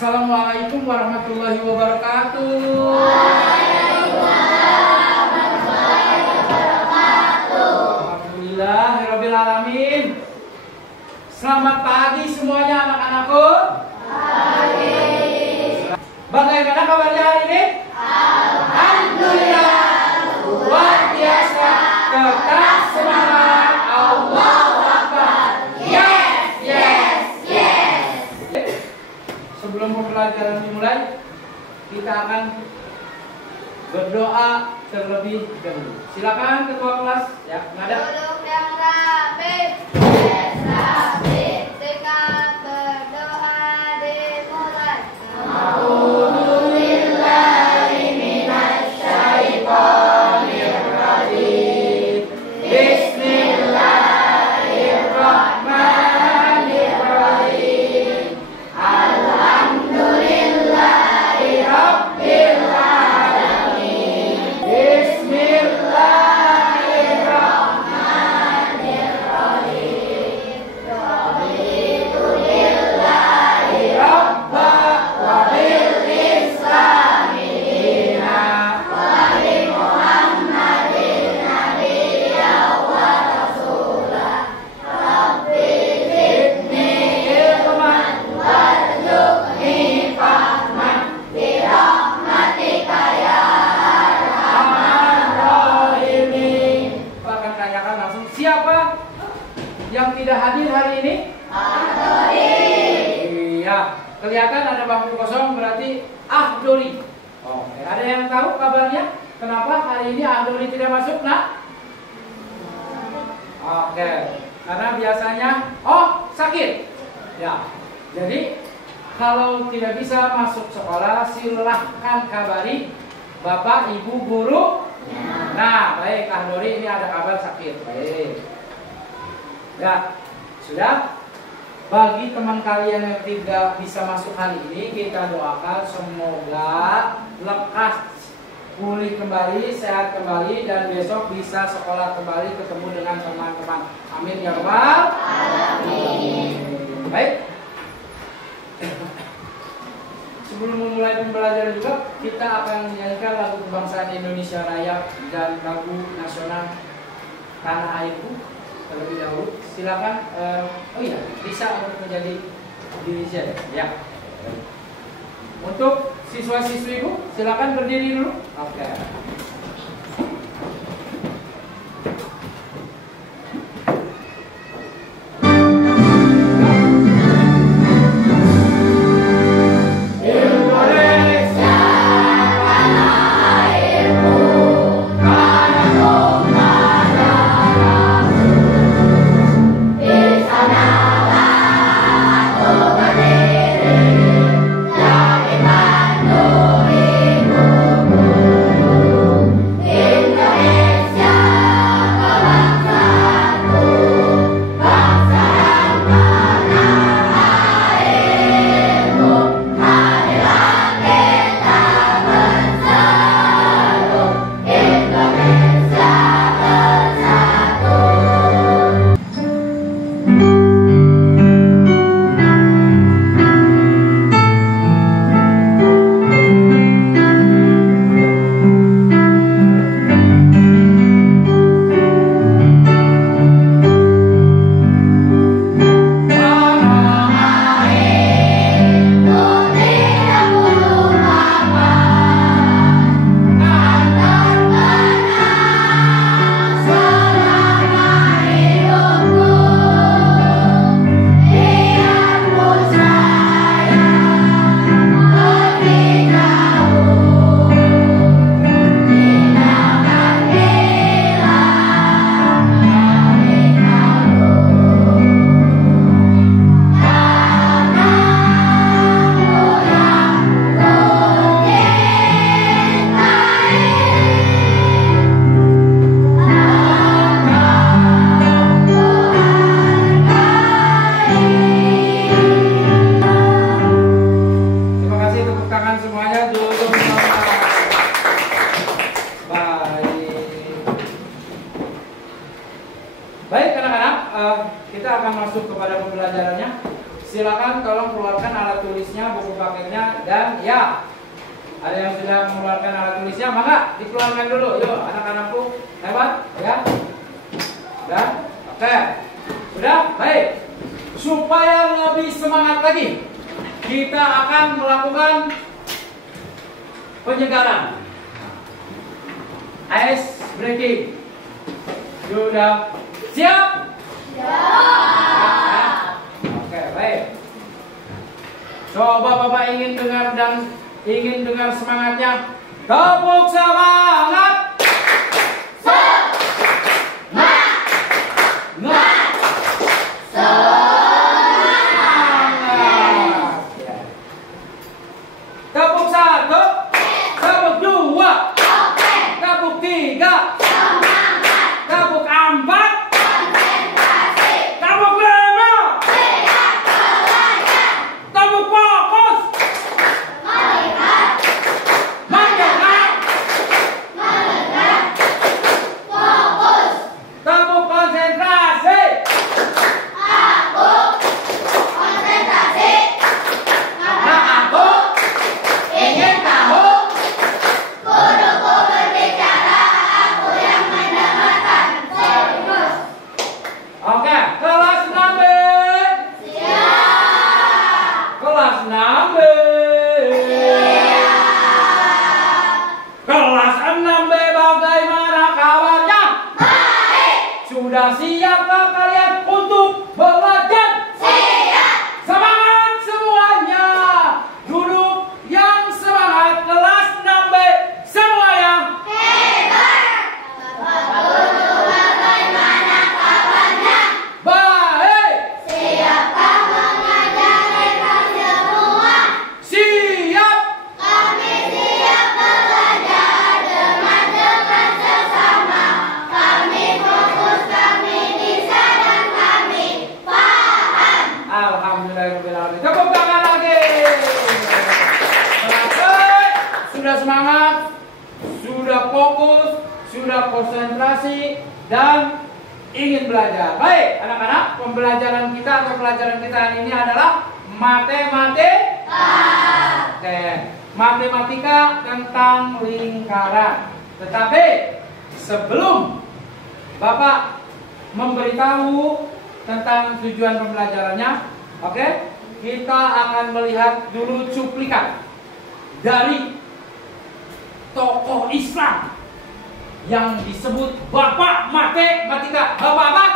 Assalamualaikum warahmatullahi wabarakatuh. Alhamdulillahirabbil alamin. Selamat pagi semuanya anak-anakku. Pagi. Bagaimana kabarnya hari ini? Alhamdulillah. Luar biasa. Tetap semangat. Allahu Akbar. Yes, yes, yes. Sebelum pembelajaran dimulai, kita akan berdoa terlebih dahulu. Silakan ketua kelas ya, nada. Duduk yang rapi, rapi. Singkat berdoa dimulai. A'udzubillahi minasyaitonir rajim. Bismillahirrahmanirrahim. Alhamdulillahi rabbil alamin. Bismillahirrahmanirrahim. Raditu lillahi rabba wa bil islami dina wa bi Muhammadin nabiyya wa rasulah. Rabbi zidni ilman warzuqni fahman bi rahmatika ya arhamar rahimin. Akan tanyakan langsung, siapa yang tidak hadir hari ini? Iya, kelihatan ada bangku kosong berarti Ahdori. Oke, ada yang tahu kabarnya? Kenapa hari ini Ahdori tidak masuk, nak? Oke, karena biasanya sakit. Ya, jadi kalau tidak bisa masuk sekolah, silahkan kabari Bapak Ibu guru. Nah, baik Ahdori ini ada kabar sakit. Baik. Ya, sudah. Bagi teman kalian yang tidak bisa masuk hari ini, kita doakan semoga lekas pulih kembali, sehat kembali, dan besok bisa sekolah kembali, ketemu dengan teman-teman. Amin ya rabbal alamin. Baik. Sebelum memulai pembelajaran juga, kita akan menyanyikan lagu kebangsaan Indonesia Raya dan lagu nasional Tanah Airku terlebih dahulu. Silakan. Bisa untuk menjadi dirjen. Ya. Untuk siswa-siswiku, silakan berdiri dulu. Oke. silakan tolong keluarkan alat tulisnya, buku paketnya, dan ya, ada yang sudah mengeluarkan alat tulisnya, maka dikeluarkan dulu. Yuk, anak-anakku, hebat, ya. Sudah, oke, sudah, baik. Supaya lebih semangat lagi, kita akan melakukan penyegaran, ice breaking. Sudah siap? Siap. Oke, baik. Coba Bapak ingin dengar semangatnya. Tepuk semangat. Tepuk satu, tepuk dua, tepuk tiga, tepuk empat, tepuk lima, tepuk fokus, mendengar, tepuk konsentrasi. Nah, aku ingin tahu. Oke, kelas 6B. Siap. Kelas 6B. Siap. Kelas 6B bagaimana kabarnya? Baik. Sudah siapkah kalian untuk belajar? Siap. Semangat semuanya. Duduk yang semangat, kelas 6B semua yang hebat. Baik. Siapkah mengajarkan semua? Siap. Kami siap belajar dengan sesama. Kami fokus, kami bisa, dan kami paham. Alhamdulillahirobbilalamin. Tepuk tangan lagi. Baik. Sudah semangat, sudah fokus, sudah konsentrasi, dan ingin belajar. Baik, anak-anak, pembelajaran kita atau pelajaran kita hari ini adalah matematika. Oke, matematika tentang lingkaran. Tetapi sebelum Bapak memberitahu tentang tujuan pembelajarannya, oke, kita akan melihat dulu cuplikan dari tokoh Islam yang disebut Bapak Matematika. Bapak apa?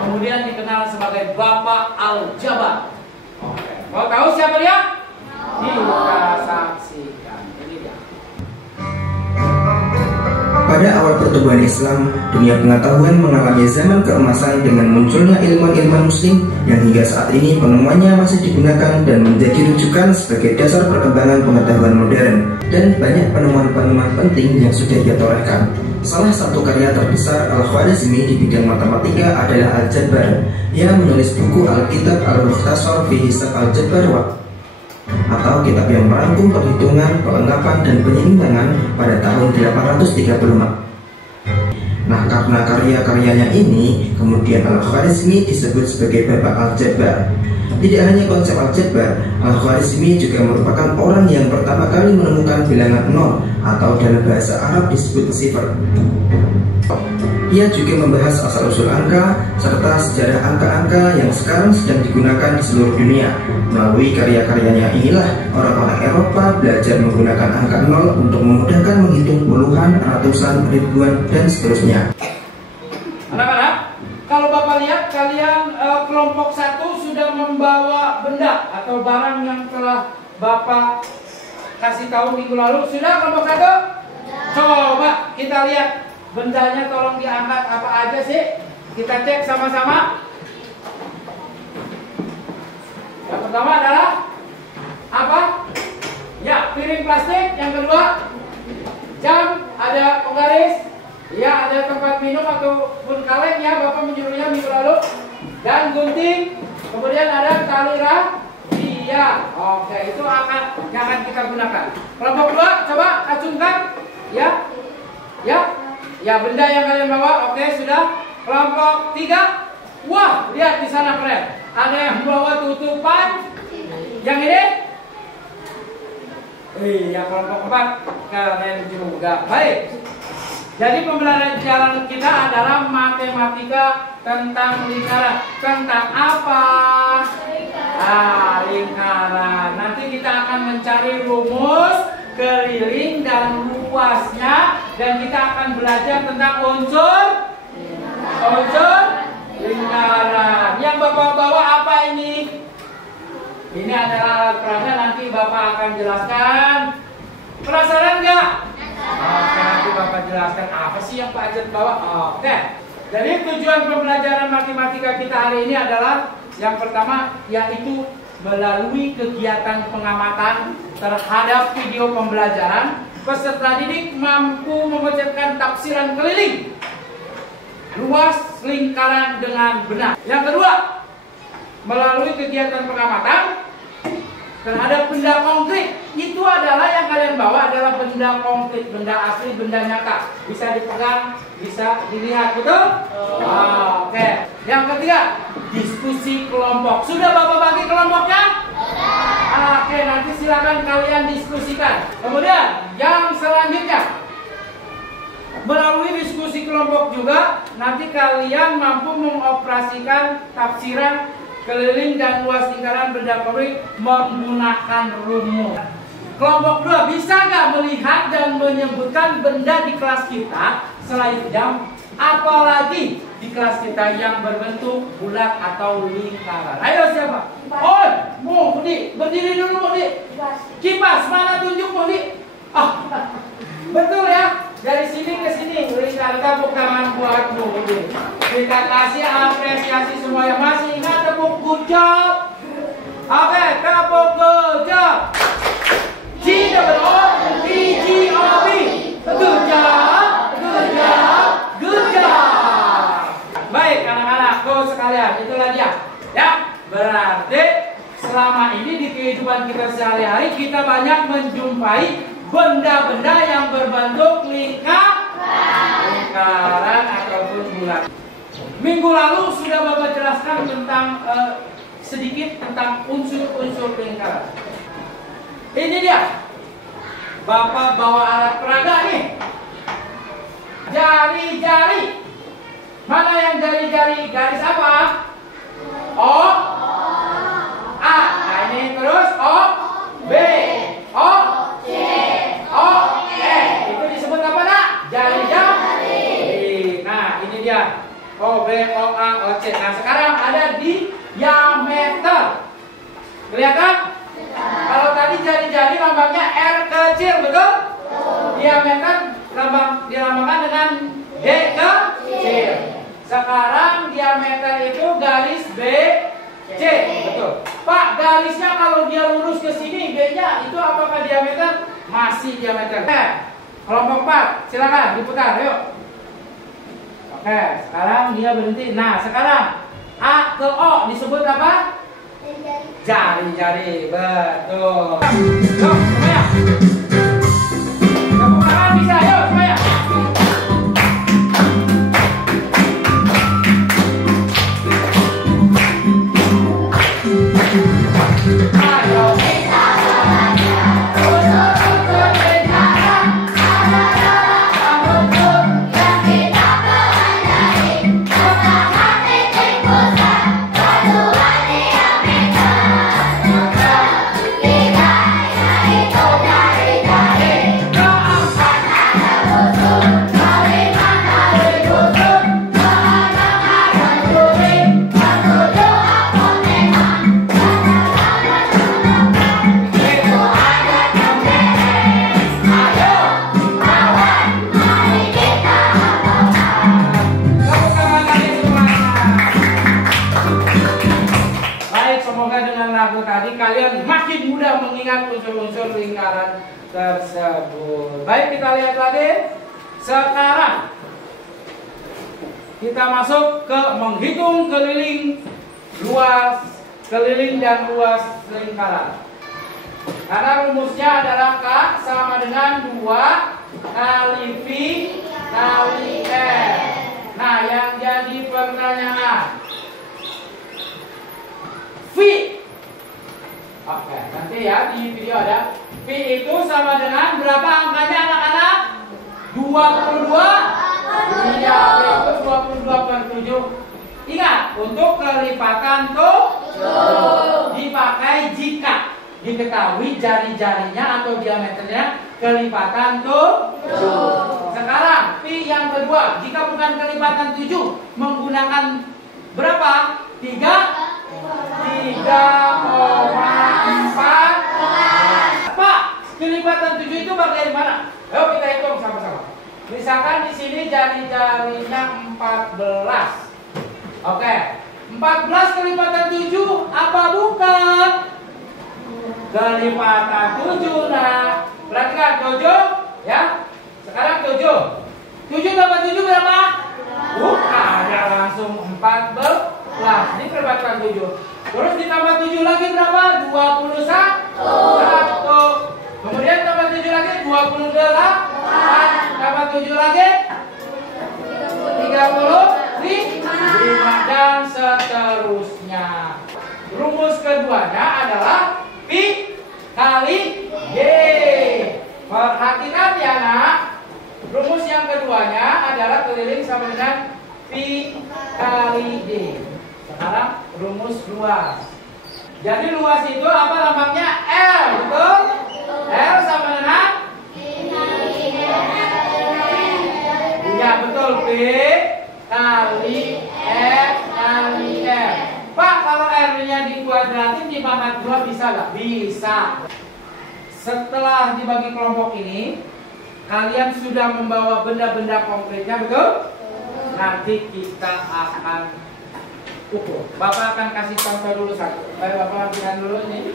Kemudian dikenal sebagai Bapak Al-Jabar. Oke. Mau tahu siapa dia? Kita saksikan. Ini dia. Pada awal pertumbuhan Islam, dunia pengetahuan mengalami zaman keemasan dengan munculnya ilmuwan-ilmuwan muslim yang hingga saat ini penemuannya masih digunakan dan menjadi rujukan sebagai dasar perkembangan pengetahuan modern, dan banyak penemuan-penemuan penting yang sudah dia torehkan. Salah satu karya terbesar Al-Khwarizmi di bidang matematika adalah Al-Jabbar. Ia menulis buku Al-Kitab Al-Mukhtasar fi Hisab Al-Jabbar atau kitab yang merangkum perhitungan, perlengkapan, dan penyimbangan pada tahun 835. Nah, karena karya-karyanya ini, kemudian Al-Khwarizmi disebut sebagai Bapak Al-Jabbar. Tidak hanya konsep Al-Jabbar, Al-Khwarizmi juga merupakan orang yang pertama kali menemukan bilangan nol atau dalam bahasa Arab disebut sifar. Ia juga membahas asal-usul angka serta sejarah angka-angka yang sekarang sedang digunakan di seluruh dunia. Melalui karya-karyanya inilah orang-orang Eropa belajar menggunakan angka nol untuk memudahkan menghitung puluhan, ratusan, ribuan, dan seterusnya. Anak-anak, kalau Bapak lihat kalian kelompok 1 sudah membawa benda atau barang yang telah Bapak kasih tahu minggu lalu. Sudah kelompok 1? Coba kita lihat bendanya, tolong diangkat apa aja sih. Kita cek sama-sama. Yang pertama adalah apa? Ya, piring plastik. Yang kedua, jam, ada penggaris. Ya, ada tempat minum ataupun kaleng ya, Bapak menyuruhnya minggu lalu. Dan gunting. Kemudian ada tali razia. Oke, itu yang akan kita gunakan. Kelompok 2, coba acungkan. Ya. Ya, benda yang kalian bawa. Oke, sudah. Kelompok 3. Wah, lihat di sana keren. Ada yang bawa tutupan? Yang ini? Iya, kelompok 4 keren juga. Baik. Jadi pembelajaran kita adalah matematika tentang lingkaran. Tentang apa? Lingkaran. Nanti kita akan mencari rumus keliling dan luasnya, dan kita akan belajar tentang unsur lingkaran. Yang Bapak bawa apa ini? Ini adalah alat peraga, nanti Bapak akan jelaskan. Penasaran nggak? Oke, nanti Bapak jelaskan apa sih yang Pak Ajat bawa. Oke. Jadi tujuan pembelajaran matematika kita hari ini adalah yang pertama, yaitu melalui kegiatan pengamatan terhadap video pembelajaran, peserta didik mampu mengucapkan tafsiran keliling luas lingkaran dengan benar. Yang kedua, melalui kegiatan pengamatan terhadap benda konkret. Itu adalah yang kalian bawa adalah benda konkret, benda asli, benda nyata. Bisa dipegang, bisa dilihat, betul? Oke. Yang ketiga, diskusi kelompok. Sudah Bapak bagi kelompoknya? Oke, nanti silakan kalian diskusikan. Kemudian yang selanjutnya, melalui diskusi kelompok juga nanti kalian mampu mengoperasikan tafsiran keliling dan luas lingkaran benda konkret menggunakan rumus. Kelompok 2 bisa nggak melihat dan menyebutkan benda di kelas kita selain jam, apalagi di kelas kita yang berbentuk bulat atau lingkaran. Ayo siapa? Oh, mau Budi, berdiri dulu Budi. Kipas mana, tunjuk Budi. Betul ya. Dari sini ke sini, berikan tepuk tangan buatmu. Kita kasih apresiasi semua yang masih ingat tepuk good job. Oke, tepuk good job. G-O-T-G-O-B. Good job, good job, good job. Baik anak-anak, sekalian, itulah dia. Ya, berarti selama ini di kehidupan kita sehari-hari kita banyak menjumpai benda-benda yang berbentuk lingkaran ataupun bulat. Minggu lalu sudah Bapak jelaskan tentang sedikit tentang unsur-unsur lingkaran. Ini dia. Bapak bawa alat peraga nih. Jari-jari. Mana yang jari-jari? Garis apa? O, A. Nah ini terus O, B, O, C, O, E. Itu disebut apa nak? Jari-jari. Nah ini dia. O, B, O, A, O, C. Nah sekarang ada di diameter. Kelihatan? Kalau tadi jari-jari lambangnya R kecil, betul? Diameter dilambangkan dengan D kecil. Sekarang diameter itu garis B, C, betul. Pak, garisnya kalau dia lurus ke sini, B-nya itu apakah diameter? Masih diameter. Kelompok 4, silakan diputar, yuk. Oke, sekarang dia berhenti. Nah, sekarang A ke O disebut apa? Jari-jari, betul. Yuk, semuanya. Tepuk tangan bisa, yuk semuanya. Ayo kita belajar unsur-unsur lingkaran. Ada unsur yang kita pelajari. Pertama titik pusat, kedua diameter, ketiga yaitu jari-jari, keempat ada unsur, kelima dari unsur, keenam ada duri, ketujuh apotekan. Tadi kalian makin mudah mengingat unsur-unsur lingkaran tersebut. Baik, kita lihat lagi. Sekarang kita masuk ke menghitung keliling dan luas lingkaran. Karena rumusnya adalah K sama dengan 2 kali V kali R. Nah, yang jadi pertanyaan, Pi itu sama dengan berapa angkanya anak-anak? 22. Iya, Pi itu 22/7. Ingat, untuk kelipatan tuh dipakai jika diketahui jari-jarinya atau diameternya kelipatan 7. Sekarang pi yang kedua, jika bukan kelipatan 7 menggunakan berapa? 3,4. Pak, kelipatan 7 itu bagaimana? Ayo kita hitung sama-sama. Misalkan di sini jari-jarinya 14. Oke, 14 kelipatan 7 apa bukan? Kelipatan 7. Nah, perhatikan 7 ya. Sekarang 7. 7 tambah 7 berapa? Bukan, ya langsung 14. Ini kelipatan 7. Terus ditambah 7 lagi berapa? 21. Kemudian tambah 7 lagi 28. Tambah 7 lagi 35 dan seterusnya. Rumus keduanya adalah pi kali y. Perhatikan ya nak. Rumus yang keduanya adalah keliling sama dengan pi kali d. Sekarang rumus luas. Jadi luas itu apa lambangnya? L, betul? L sama dengan ya betul, P kali F kali R. Pak, kalau R-nya dikuadratin dipangkat 2 bisa nggak? Bisa. Setelah dibagi kelompok ini, kalian sudah membawa benda-benda konkretnya, betul? Nanti kita akan ukur. Bapak akan kasih contoh dulu satu. Bapak ambilkan dulu ini.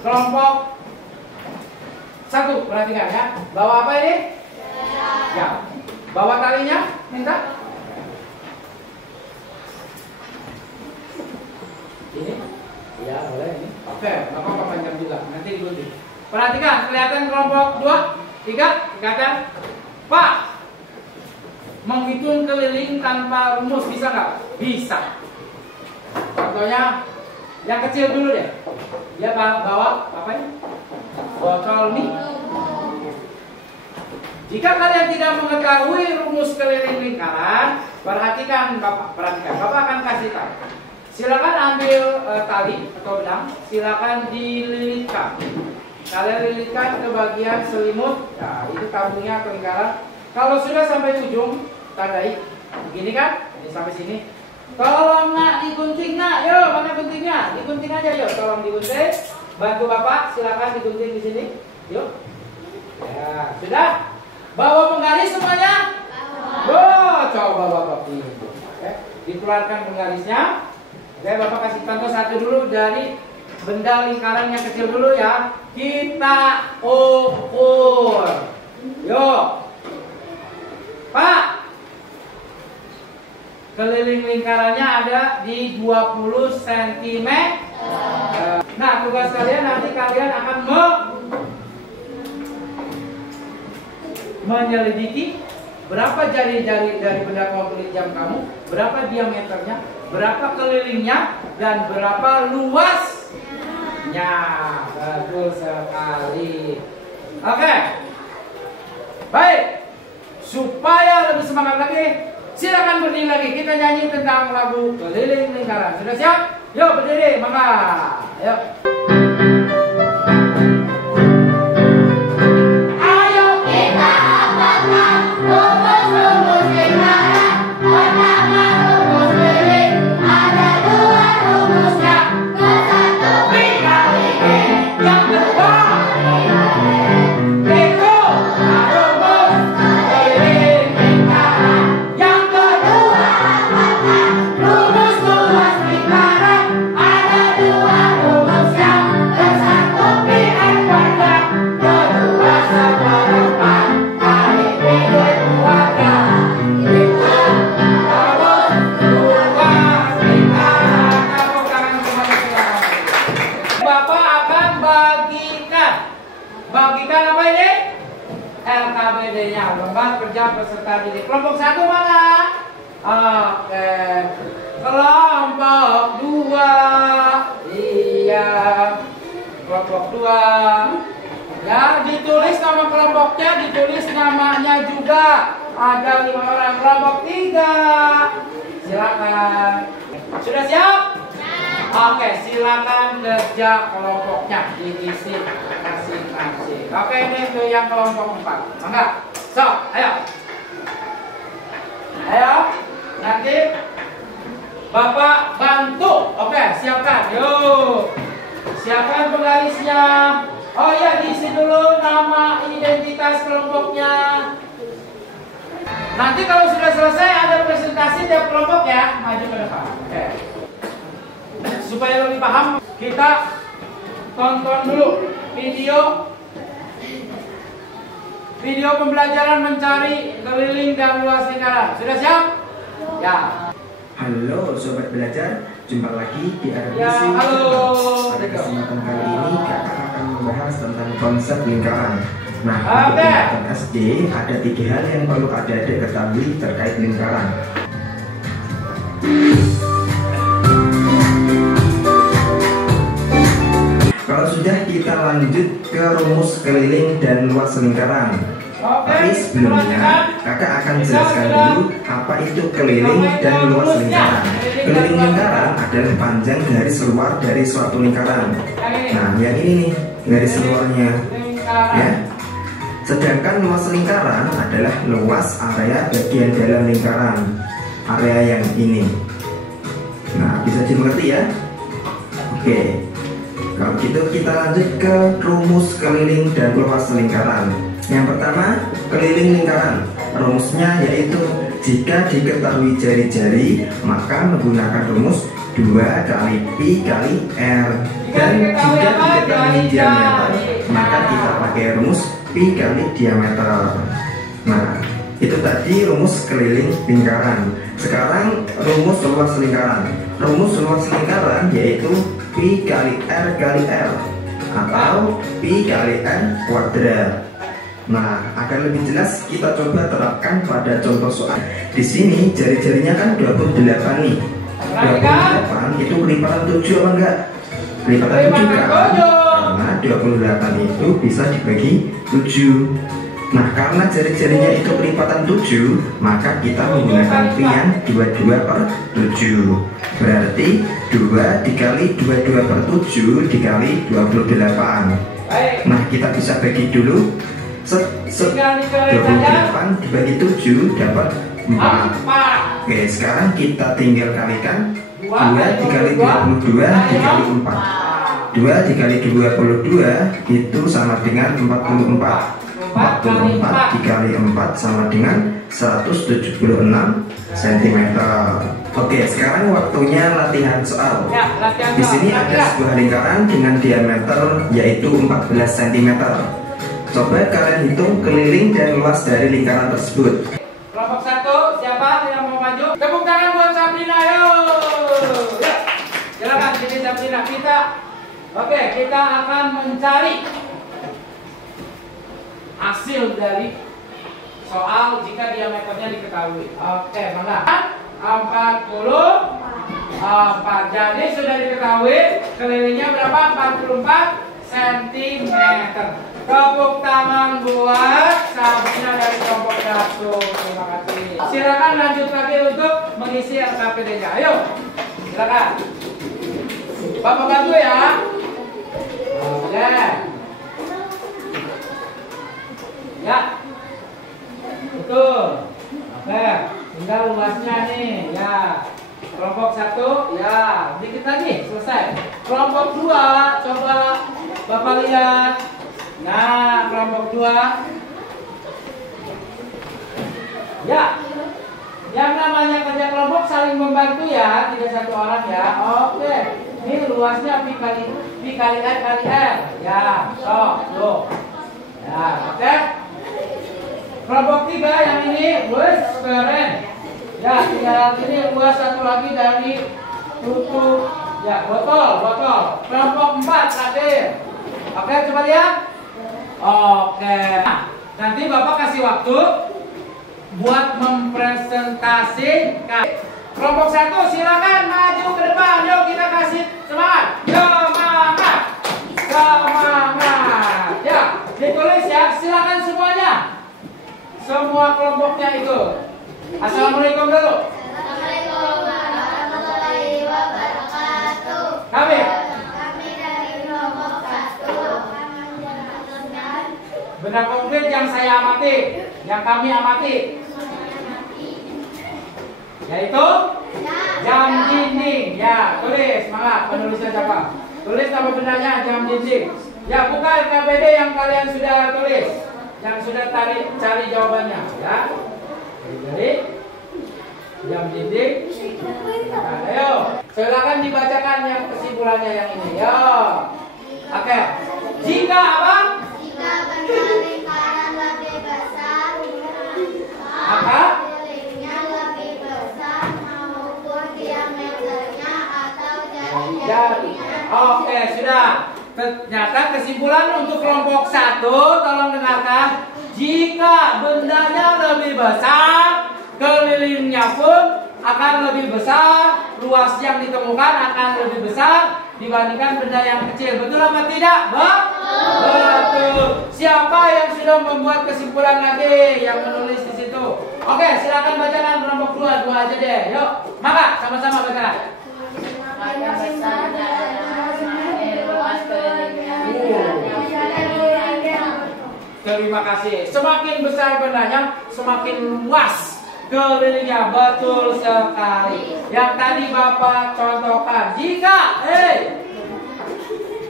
Kelompok 1, perhatikan ya. Bawa apa ini? Ya. Bawa talinya, minta. Ini? Ya, boleh ini. Oke, Bapak panjang juga. Nanti digunting. Perhatikan, kelihatan kelompok 2, 3, kelihatan? Pak, menghitung keliling tanpa rumus bisa nggak? Bisa. Contohnya, yang kecil dulu deh. Dia bawa apa ini? Botol mie. Jika kalian tidak mengetahui rumus keliling lingkaran, perhatikan Bapak, Bapak akan kasih tahu. Silakan ambil tali atau benang, silakan dililitkan. Kalian lilitkan ke bagian selimut. Nah, itu tabungnya atau lingkaran. Kalau sudah sampai ujung, tandai. Begini kan? Ini sampai sini. Tolong nak digunting nak, yo mana guntingnya? Digunting aja yo, tolong digunting. Bantu Bapak, silakan digunting di sini. Yuk. Ya, sudah. Bawa penggaris semuanya? Coba Bapak pilih. Oke, dikeluarkan penggarisnya. Oke, Bapak kasih contoh satu dulu dari benda lingkaran yang kecil dulu ya. Kita ukur. Yuk. Pak, keliling lingkarannya ada di 20 cm. Nah, tugas kalian nanti kalian akan menyelidiki berapa jari-jari dari benda konkret jam kamu, berapa diameternya, berapa kelilingnya, dan berapa luasnya. Betul sekali. Oke. Baik. Supaya lebih semangat lagi, silakan berdiri lagi. Kita nyanyi tentang lagu keliling lingkaran. Sudah siap? Yuk berdiri, maka. Yuk. Bagikan apa ini? LKBD-nya, lembar kerja peserta didik. Kelompok 1 mana? Oke. Kelompok 2. Iya. kelompok 2. Ya, ditulis nama kelompoknya, ditulis namanya juga. Ada 5 orang. Kelompok 3. Silakan. Sudah siap? Oke, silakan kerja kelompoknya diisi masing-masing. Oke, ini tuh yang kelompok 4. Mangga. So, ayo. Ayo. Nanti Bapak bantu. Oke, siapkan. Yuk. Siapkan penggarisnya. Oh ya, diisi dulu nama identitas kelompoknya. Nanti kalau sudah selesai ada presentasi tiap kelompok ya, maju ke depan. Oke. Supaya lebih paham, kita tonton dulu video pembelajaran mencari keliling dan luas lingkaran. Sudah siap? Ya. Halo Sobat Belajar, jumpa lagi di RBC. Ya, halo. Pada kesempatan kali ini kakak akan membahas tentang konsep lingkaran. Nah, untuk Oke. tingkatan SD ada 3 hal yang perlu adik-adik ketahui terkait lingkaran. Kalau sudah, kita lanjut ke rumus keliling dan luas lingkaran. Oke, Tapi sebelumnya, kakak akan jelaskan dulu apa itu keliling dan luas lingkaran. Keliling lingkaran adalah panjang garis luar dari suatu lingkaran. Nah, yang ini nih, garis luarnya. Ya. Sedangkan luas lingkaran adalah luas area bagian dalam lingkaran. Area yang ini. Nah, bisa dimengerti ya? Oke. Kalau gitu kita lanjut ke rumus keliling dan luas lingkaran. Yang pertama, keliling lingkaran. Rumusnya yaitu jika diketahui jari-jari, maka menggunakan rumus 2 kali pi kali r. Dan jika diketahui diameter, maka kita pakai rumus pi kali diameter. Nah, itu tadi rumus keliling lingkaran. Sekarang rumus luas lingkaran. Rumus luas lingkaran yaitu pi kali r kali l atau pi kali n kuadrat. Nah, agar lebih jelas kita coba terapkan pada contoh soal. Di sini jari-jarinya kan 28 nih. 28 itu kelipatan 7 apa enggak? Kelipatan 7 kan? Karena 28 itu bisa dibagi 7. Nah, karena jari-jarinya itu kelipatan 7, maka kita menggunakan pi yang 22 per 7. Berarti 2 dikali 22 per 7 dikali 28. Nah, kita bisa bagi dulu. 28 dibagi 7 dapat 4. Oke, sekarang kita tinggal kalikan 2 dikali 22 dikali 4. 2 dikali 22 itu sama dengan 44. 44 dikali 4 sama dengan 176 cm. Oke, sekarang waktunya latihan soal. Di sini ada sebuah lingkaran dengan diameter yaitu 14 cm. Coba kalian hitung keliling dan luas dari lingkaran tersebut. Kelompok 1, siapa yang mau maju? Tepuk tangan buat Sabrina, ayo. Ya, silakan sini Sabrina. Kita akan mencari hasil dari soal jika diameternya diketahui. Oke, mangga. 44. Jadi sudah diketahui kelilingnya berapa? 44 cm. Tepuk tangan buat Sabrina dari kelompok 1. Terima kasih. Silakan lanjut lagi untuk mengisi RKPD-nya. Ayo, silakan. Bapak bantu ya. Oke. Ya, betul. Oke, tinggal luasnya nih. Ya, kelompok 1. Ya, dikit lagi selesai. Kelompok 2, coba Bapak lihat. Nah, kelompok 2. Ya, yang namanya kerja kelompok saling membantu ya, tidak satu orang ya. Oke, ini luasnya pi kali r kali r. Ya, tuh. Ya, oke. Kelompok 3 yang ini, wes keren. Ya, tinggal ini luas satu lagi dari tutup. Ya, botol. Kelompok 4 tadi. Oke, coba lihat. Oke. Nah, nanti Bapak kasih waktu buat mempresentasikan. Kelompok 1 silakan maju ke depan. Yuk kita kasih semangat. Yuk, semangat. Ditulis ya, silakan semuanya. Semua kelompoknya ikut. Assalamualaikum dulu. Assalamualaikum warahmatullahi wabarakatuh. Kami dari kelompok 1. benda konkret yang saya amati, yang kami amati, yaitu jam dinding. Ya, tulis, semangat. Penulisnya siapa? Tulis nama bendanya, jam dinding. Ya, buka KPD yang kalian sudah tulis, yang sudah cari jawabannya, ya. Jadi jam dinding. Nah, ayo, silakan dibacakan yang kesimpulannya yang ini. Yo, oke. Jika apa? Jika benda lingkaran lebih besar, Apa? kelilingnya lebih besar maupun diameternya atau Jari. jari-jarinya. Oke, sudah. Ternyata kesimpulan untuk kelompok 1, tolong dengarkan. Jika bendanya lebih besar, kelilingnya pun akan lebih besar, luas yang ditemukan akan lebih besar dibandingkan benda yang kecil. Betul apa tidak? Betul. Siapa yang sudah membuat kesimpulan lagi, yang menulis di situ? Oke, silakan bacakan kelompok 2, 2 aja deh. Yuk, maka sama-sama bacakan. Semakin besar semakin luas kelilingnya. Terima kasih. Semakin besar bendanya, semakin luas kelilingnya. Betul sekali. Yang tadi Bapak contohkan. Jika,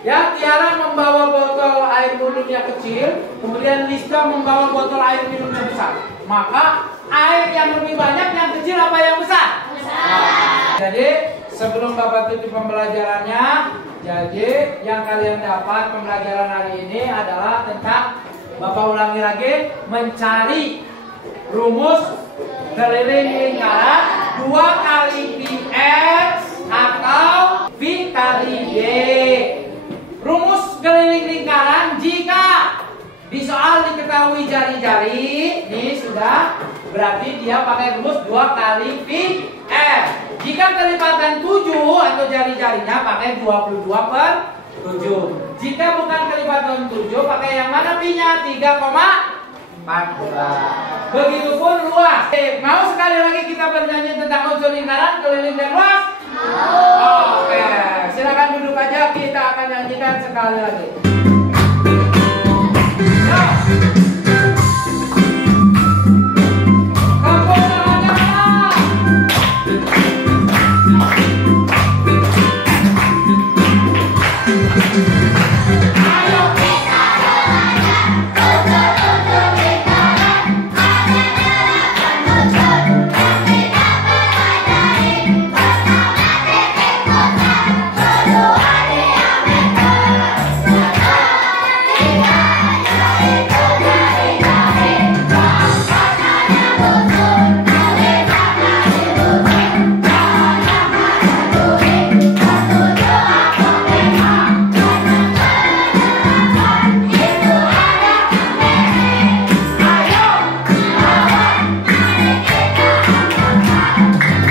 ya Tiara membawa botol air minumnya kecil, kemudian Lista membawa botol air minumnya besar, maka air yang lebih banyak yang kecil apa yang besar? Nah, jadi sebelum Bapak tutup pembelajarannya, jadi yang kalian dapat pembelajaran hari ini adalah tentang, Bapak ulangi lagi, mencari rumus keliling lingkaran 2 kali Px atau V kali D. Rumus keliling lingkaran jika di soal diketahui jari-jari, ini sudah, berarti dia pakai rumus 2 kali Pf. Jika kelipatan 7 atau jari-jarinya pakai 22/7. Jika bukan kelipatan 7, pakai yang mana pi-nya? 3,14. Begitupun luas. Mau sekali lagi kita bernyanyi tentang unsur lingkaran, keliling dan luas? Oke, silakan duduk aja, kita akan nyanyikan sekali lagi. Yo. Kampung Tanah. Ayo kita belajar unsur-unsur lingkaran. Ada 8 unsur yang kita pelajari. Pertama titik pusat, kedua diameter, ketiga yaitu jari-jari, keempat hanya busur, kelima kali busur, keenam ada duri, ketujuh apoteka, itu ada kemiri. Ayo lawan, mari kita angkat.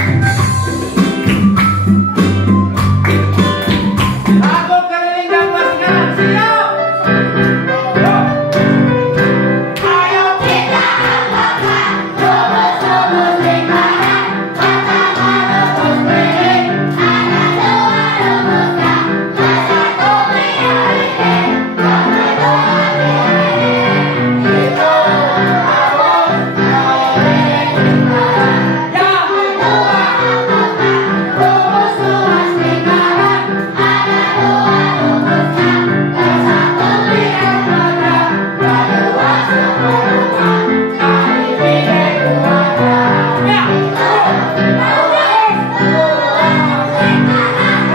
Aku keliling dan luas sekarang, siap? Yo. Ayo kita angkat rumus-rumus lingkaran. Pertama rumus keliling, ada 2 rumusnya. Yang satu pi kali D, yang kedua pi kali D. Itu rumus keliling lingkaran. Yang kedua angkat rumus luas lingkaran. Ada 2 rumusnya. Yang satu pi kuadrat, kedua sempurna kali pi kuadrat. Ya.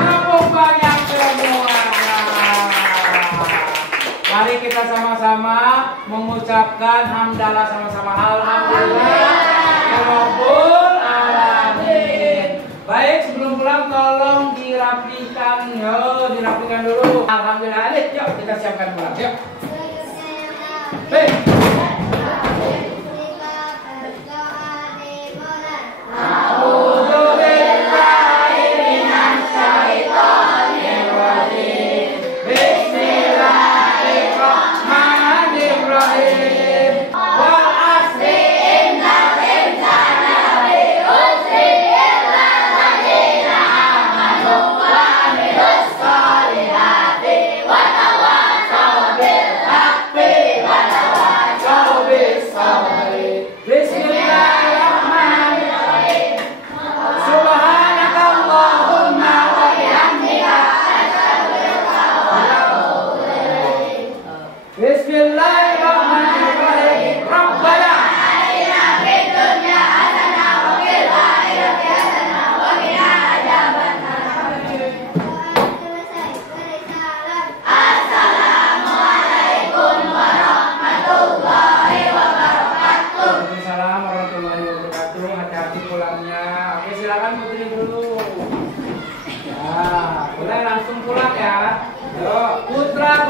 Kampung banyak semuanya. Mari kita sama-sama mengucapkan hamdalah sama-sama. Alhamdulillah ya Rabbul alamin. Baik, sebelum pulang tolong dirapikan. Yo, dirapikan dulu. Alhamdulillah. Yuk kita siapkan pulang. Yuk. Baik. Bismillahirrahmanirrahim. Oke, silakan Putri dulu. Ya, boleh langsung pulang ya. Yuk, Putra